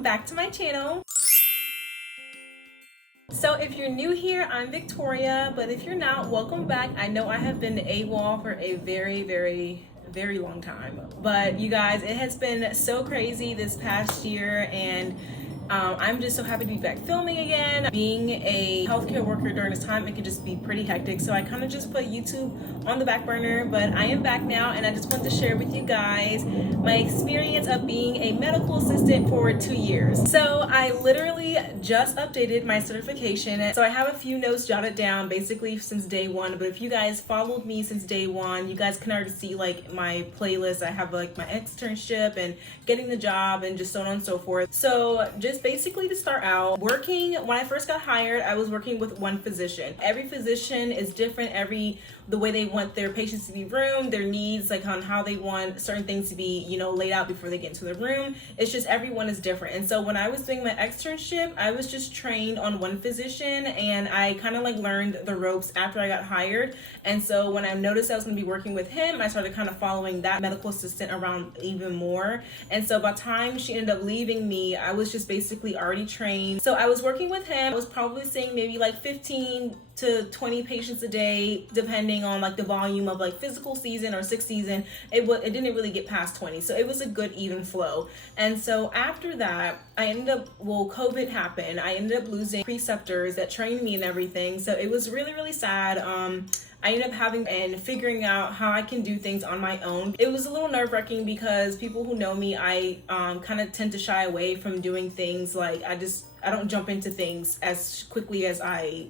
welcome back to my channel. So if you're new here, I'm Victoria, but if you're not, welcome back. I know I have been AWOL for a very long time, but you guys, it has been so crazy this past year, and I'm just so happy to be back filming again. Being a healthcare worker during this time, it can just be pretty hectic, so I kind of just put YouTube on the back burner, but I am back now, and I just wanted to share with you guys my experience of being a medical assistant for 2 years. So I literally just updated my certification, so I have a few notes jotted down basically since day one, but if you guys followed me since day one, you guys can already see like my playlist. I have like my externship and getting the job and just so on and so forth. So just basically to start out, working, when I first got hired, I was working with one physician. Every physician is different, the way they want their patients to be roomed, their needs, like on how they want certain things to be, laid out before they get into the room. It's just everyone is different. And so when I was doing my externship, I was just trained on one physician, and I kind of like learned the ropes after I got hired. And so when I noticed I was going to be working with him, I started kind of following that medical assistant around even more. And so by the time she ended up leaving me, I was just basically already trained. So I was working with him. I was probably seeing maybe like 15 to 20 patients a day, depending on like the volume of like physical season or sick season. It didn't really get past 20, so it was a good even flow. And so after that, COVID happened. I ended up losing preceptors that trained me and everything, so it was really sad. I ended up having and figuring out how I can do things on my own. It was a little nerve-wracking because people who know me, I kind of tend to shy away from doing things. Like I don't jump into things as quickly as I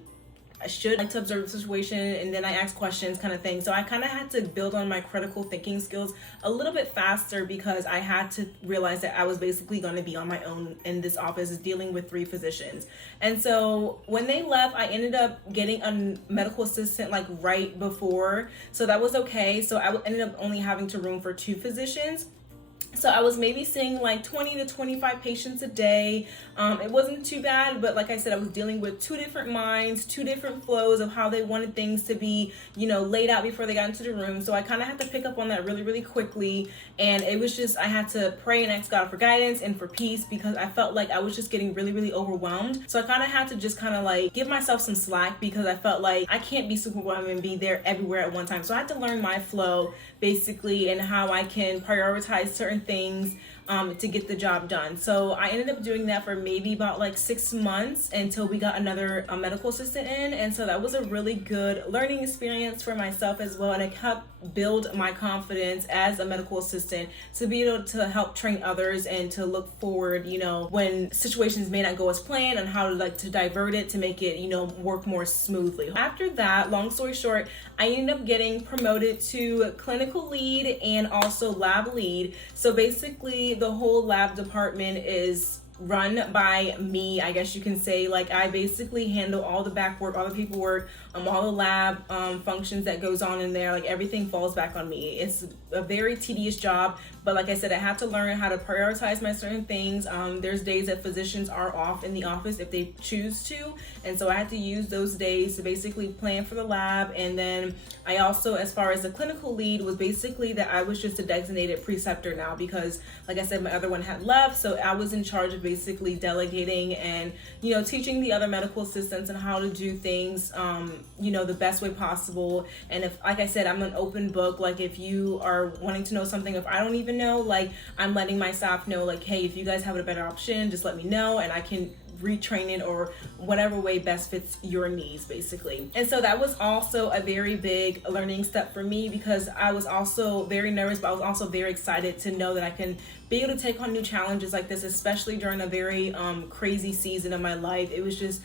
should. I like to observe the situation and then I ask questions kind of thing. So I kind of had to build on my critical thinking skills a little bit faster because I had to realize that I was basically going to be on my own in this office dealing with 3 physicians. And so when they left, I ended up getting a medical assistant like right before. So that was okay. So I ended up only having to room for 2 physicians. So I was maybe seeing like 20 to 25 patients a day. It wasn't too bad, but like I said, I was dealing with 2 different minds, 2 different flows of how they wanted things to be, laid out before they got into the room. So I kind of had to pick up on that really quickly. And it was just, I had to pray and ask God for guidance and for peace because I felt like I was just getting really overwhelmed. So I kind of had to just kind of like give myself some slack because I felt like I can't be Superwoman and be there everywhere at one time. So I had to learn my flow basically and how I can prioritize certain things to get the job done. So I ended up doing that for maybe about like 6 months until we got another medical assistant in. And so that was a really good learning experience for myself as well. And it helped build my confidence as a medical assistant to be able to help train others and to look forward, when situations may not go as planned and how to divert it to make it, work more smoothly. After that, long story short, I ended up getting promoted to clinical lead and also lab lead. So basically the whole lab department is run by me, I guess you can say. Like I basically handle all the back work, all the paperwork, all the lab functions that goes on in there. Like everything falls back on me. It's a very tedious job, but like I said, I have to learn how to prioritize my certain things. There's days that physicians are off in the office if they choose to, and so I had to use those days to basically plan for the lab. And then I also, as far as the clinical lead, was basically that I was just a designated preceptor now because like I said, my other one had left, so I was in charge of basically delegating and teaching the other medical assistants on how to do things the best way possible. And if, like I said, I'm an open book. Like if you are wanting to know something, if I don't even know, like I'm letting my staff know, like, hey, if you guys have a better option, just let me know and I can retrain it or whatever way best fits your needs basically. And so that was also a very big learning step for me because I was also very nervous, but I was also very excited to know that I can be able to take on new challenges like this, especially during a very crazy season of my life. It was just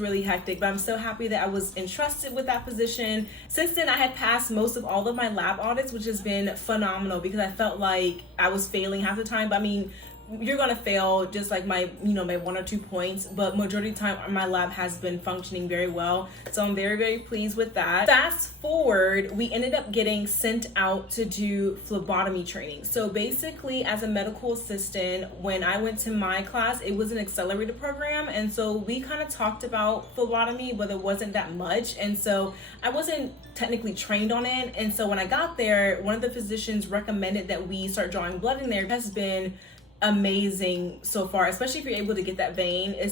really hectic, but I'm so happy that I was entrusted with that position. Since then, I had passed most of all of my lab audits, which has been phenomenal because I felt like I was failing half the time. But I mean, you're gonna fail just like my 1 or 2 points, but majority of the time my lab has been functioning very well. So I'm very pleased with that. Fast forward, we ended up getting sent out to do phlebotomy training. So basically as a medical assistant, when I went to my class, it was an accelerated program. And so we kind of talked about phlebotomy, but it wasn't that much. And so I wasn't technically trained on it. And so when I got there, one of the physicians recommended that we start drawing blood in there. It has been amazing so far, especially if you're able to get that vein. It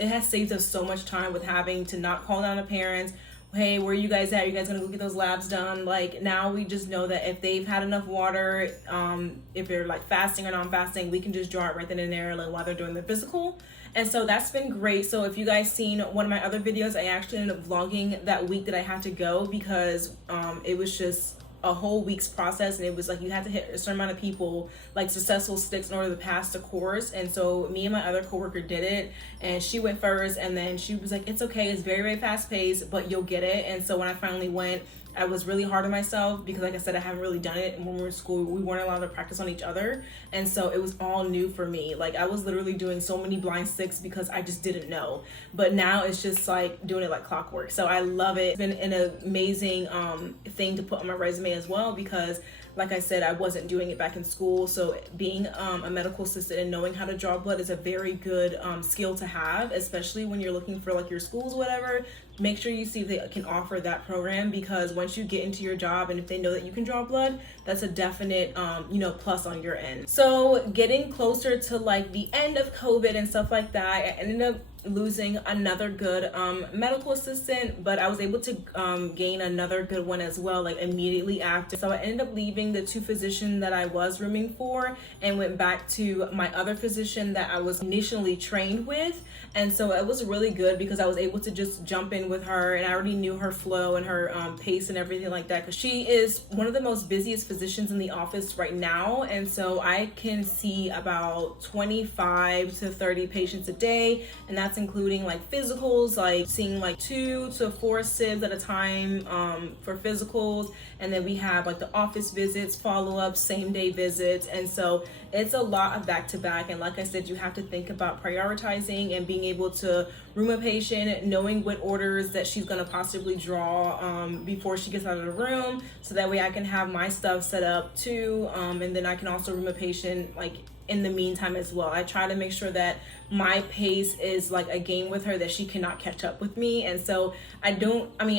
has saved us so much time with having to not call down to parents. Hey, where are you guys at? You guys gonna go get those labs done? Like, now we just know that if they've had enough water, if they're like fasting or non-fasting, we can just draw it right then and there, like while they're doing their physical. And so that's been great. So if you guys seen one of my other videos, I actually ended up vlogging that week that I had to go, because it was just a whole week's process, and it was like you had to hit a certain amount of people, like successful sticks, in order to pass the course. And so me and my other coworker did it, and she went first, and then she was like, it's okay, it's very, very fast paced, but you'll get it. And so when I finally went, I was really hard on myself because, like I said, I haven't really done it. And when we were in school, we weren't allowed to practice on each other. And so it was all new for me. Like, I was literally doing so many blind sticks because I just didn't know. But now it's just like doing it like clockwork. So I love it. It's been an amazing thing to put on my resume as well, because like I said, I wasn't doing it back in school. So being a medical assistant and knowing how to draw blood is a very good skill to have, especially when you're looking for like your schools, whatever. Make sure you see if they can offer that program, because once you get into your job and if they know that you can draw blood, that's a definite, plus on your end. So getting closer to like the end of COVID and stuff like that, I ended up losing another good medical assistant, but I was able to gain another good one as well, like immediately after. So I ended up leaving the two physicians that I was rooming for and went back to my other physician that I was initially trained with. And so it was really good because I was able to just jump in with her, and I already knew her flow and her pace and everything like that, because she is one of the most busiest physicians in the office right now. And so I can see about 25 to 30 patients a day, and that's including like physicals, like seeing like 2 to 4 sibs at a time for physicals. And then we have like the office visits, follow-ups, same day visits. And so it's a lot of back-to-back. And like I said, you have to think about prioritizing and being able to room a patient, knowing what orders that she's going to possibly draw before she gets out of the room, so that way I can have my stuff set up too. And then I can also room a patient like in the meantime as well. I try to make sure that my pace is like a game with her, that she cannot catch up with me. And so I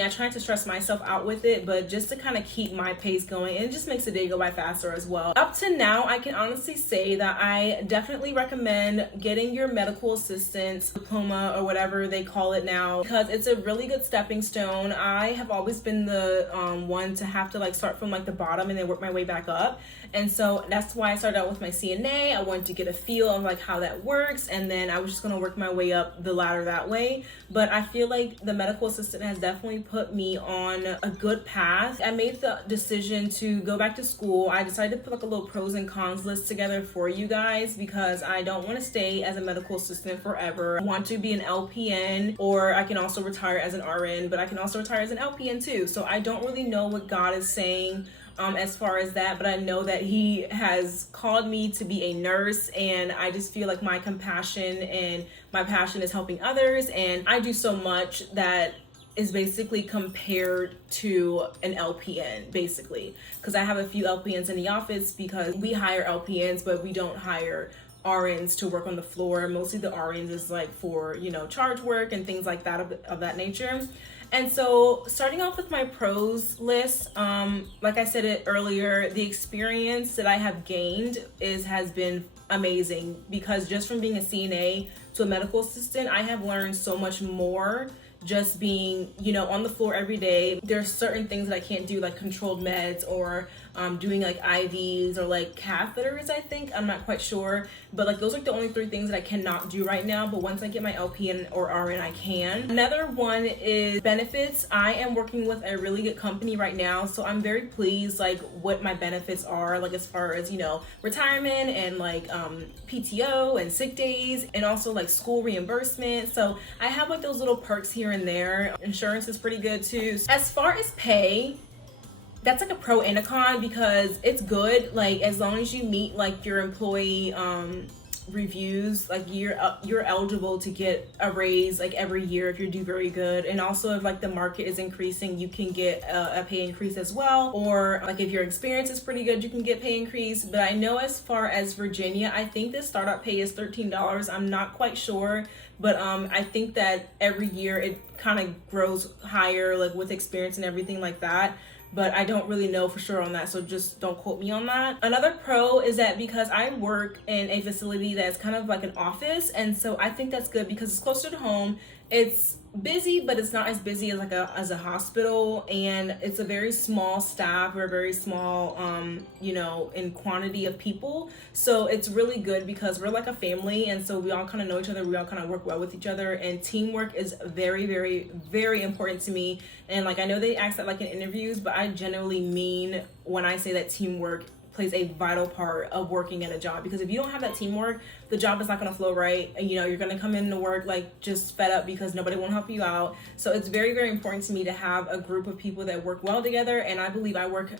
try to stress myself out with it, but just to kind of keep my pace going, and it just makes the day go by faster as well. Up to now, I can honestly say that I definitely recommend getting your medical assistant's diploma, or whatever they call it now, because it's a really good stepping stone. I have always been the one to have to like start from like the bottom and then work my way back up. And so that's why I started out with my CNA. I wanted to get a feel of like how that works, and then I was just going to work my way up the ladder that way. But I feel like the medical assistant has definitely put me on a good path. I made the decision to go back to school. I decided to put like a little pros and cons list together for you guys, because I don't want to stay as a medical assistant forever. I want to be an LPN, or I can also retire as an RN, but I can also retire as an LPN too. So I don't really know what God is saying as far as that, but I know that he has called me to be a nurse, and I just feel like my compassion and my passion is helping others, and I do so much that is basically compared to an LPN, basically, because I have a few LPNs in the office, because we hire LPNs, but we don't hire RNs to work on the floor. Mostly the RNs is like for, charge work and things like that of that nature. And so starting off with my pros list, like I said it earlier, the experience that I have gained has been amazing, because just from being a CNA to a medical assistant, I have learned so much more just being, on the floor every day. There's certain things that I can't do, like controlled meds, or doing like IVs, or like catheters, I think. I'm not quite sure. But like those are the only 3 things that I cannot do right now. But once I get my LPN or RN, I can. Another one is benefits. I am working with a really good company right now, so I'm very pleased like what my benefits are, like as far as, retirement and like PTO and sick days, and also like school reimbursement. So I have like those little perks here and there. Insurance is pretty good too. As far as pay, that's like a pro and a con, because it's good, like as long as you meet like your employee reviews, like you're eligible to get a raise like every year if you do very good. And also if like the market is increasing, you can get a pay increase as well, or like if your experience is pretty good, you can get pay increase. But I know as far as Virginia, I think the startup pay is $13. I'm not quite sure, but I think that every year it kind of grows higher, like with experience and everything like that. but I don't really know for sure on that, so just don't quote me on that. Another pro is that because I work in a facility that's kind of like an office, and so I think that's good because it's closer to home. It's busy, but it's not as busy as as a hospital, and it's a very small staff. We're very small, in quantity of people, so it's really good because we're like a family, and so we all kind of know each other. We all kind of work well with each other, and teamwork is very, very, very important to me. And like, I know they ask that like in interviews, but I genuinely mean when I say that teamwork plays a vital part of working in a job, because if you don't have that teamwork, the job is not going to flow right, and you're going to come into work like just fed up because nobody won't help you out. So it's very, very important to me to have a group of people that work well together, and I believe I work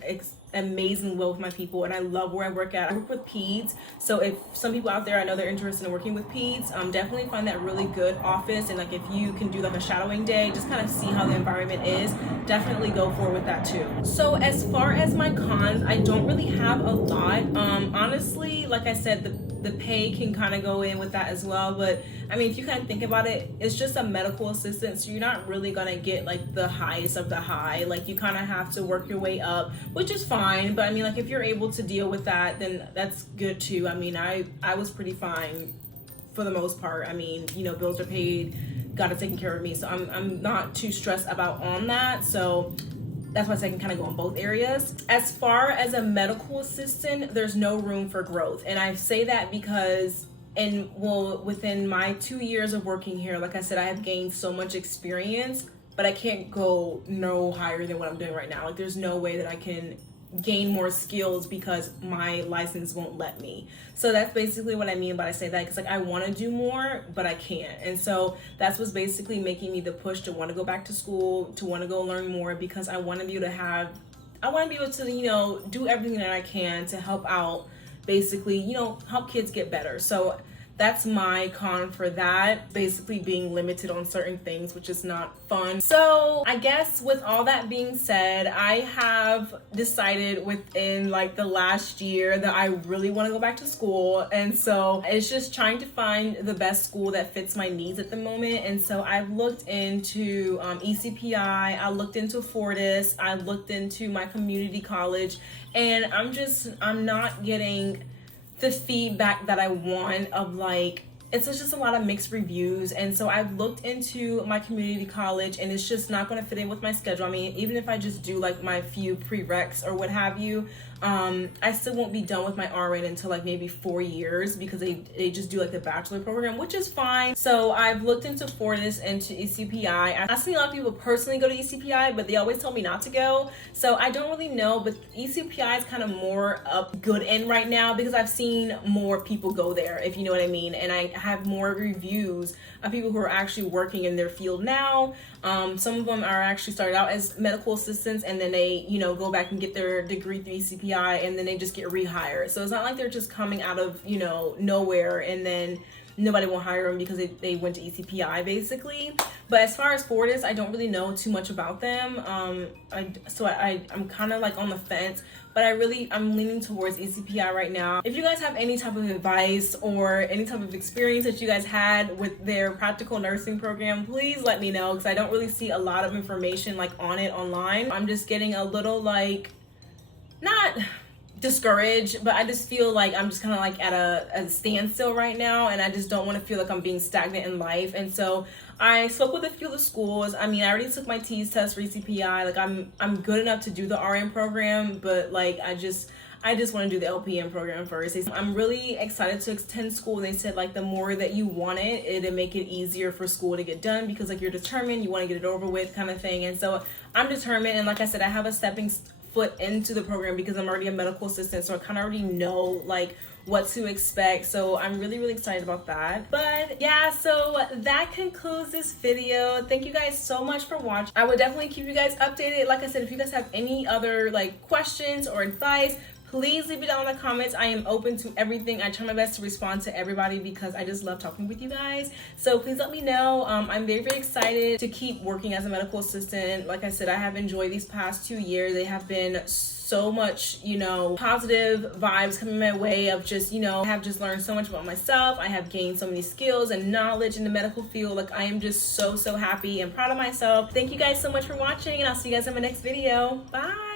amazingly well with my people, and I love where I work at. I work with peds, so if some people out there, I know they're interested in working with peds, definitely find that really good office, and like if you can do like a shadowing day, just kind of see how the environment is, definitely go forward with that too. So as far as my cons, I don't really have a lot. Honestly, like I said, the pay can kind of go in with that as well, but I mean, if you kind of think about it, it's just a medical assistant, so you're not really gonna get like the highest of the high. Like, you kind of have to work your way up, which is fine, but I mean, like, if you're able to deal with that, then that's good too. I mean, I was pretty fine for the most part. I mean, bills are paid, got it taken care of me, so I'm not too stressed about on that. So that's why I can kind of go in both areas. As far as a medical assistant, there's no room for growth. And I say that because within my 2 years of working here, like I said, I have gained so much experience, but I can't go no higher than what I'm doing right now. Like, there's no way that I can gain more skills because my license won't let me. So that's basically what I mean by I say that, because like, I want to do more, but I can't. And so that's what's basically making me the push to want to go back to school, to want to go learn more, because I want to be able to do everything that I can to help out, basically, help kids get better. So that's my con for that, basically being limited on certain things, which is not fun. So I guess with all that being said, I have decided within like the last year that I really want to go back to school. And so it's just trying to find the best school that fits my needs at the moment. And so I've looked into ECPI, I looked into Fortis, I looked into my community college, and I'm not getting the feedback that I want of like, it's just a lot of mixed reviews. And so I've looked into my community college, and it's just not going to fit in with my schedule. I mean, even if I just do like my few prereqs or what have you, I still won't be done with my RN until like maybe 4 years, because they just do like the bachelor program, which is fine. So I've looked into Fortis, into ECPI. I've seen a lot of people personally go to ECPI, but they always tell me not to go. So I don't really know, but ECPI is kind of more up good end right now, because I've seen more people go there, if you know what I mean. And I have more reviews of people who are actually working in their field now. Some of them are actually started out as medical assistants, and then they, go back and get their degree through ECPI, and then they just get rehired. So it's not like they're just coming out of, nowhere, and then nobody will hire them because they went to ECPI, basically. But as far as Fortis, I don't really know too much about them. I'm kind of like on the fence, but I'm leaning towards ECPI right now. If you guys have any type of advice or any type of experience that you guys had with their practical nursing program, please let me know, because I don't really see a lot of information like on it online. I'm just getting a little like, not discouraged, but I just feel like I'm just kind of like at a standstill right now, and I just don't want to feel like I'm being stagnant in life. And so I spoke with a few of the schools. I mean, I already took my TEAS test for ECPI. Like, I'm good enough to do the RN program, but like I just want to do the LPN program first. I'm really excited to extend school. They said like the more that you want it, it'll make it easier for school to get done, because like you're determined, you want to get it over with, kind of thing. And so I'm determined, and like I said, I have a stepping foot into the program because I'm already a medical assistant, so I kind of already know like what to expect. So I'm really, really excited about that. But yeah, so that concludes this video. Thank you guys so much for watching. I would definitely keep you guys updated. Like I said, if you guys have any other like questions or advice, please leave it down in the comments. I am open to everything. I try my best to respond to everybody because I just love talking with you guys. So please let me know. I'm very, very excited to keep working as a medical assistant. Like I said, I have enjoyed these past 2 years. They have been so much, positive vibes coming my way of just, I have just learned so much about myself. I have gained so many skills and knowledge in the medical field. Like, I am just so, so happy and proud of myself. Thank you guys so much for watching, and I'll see you guys in my next video. Bye.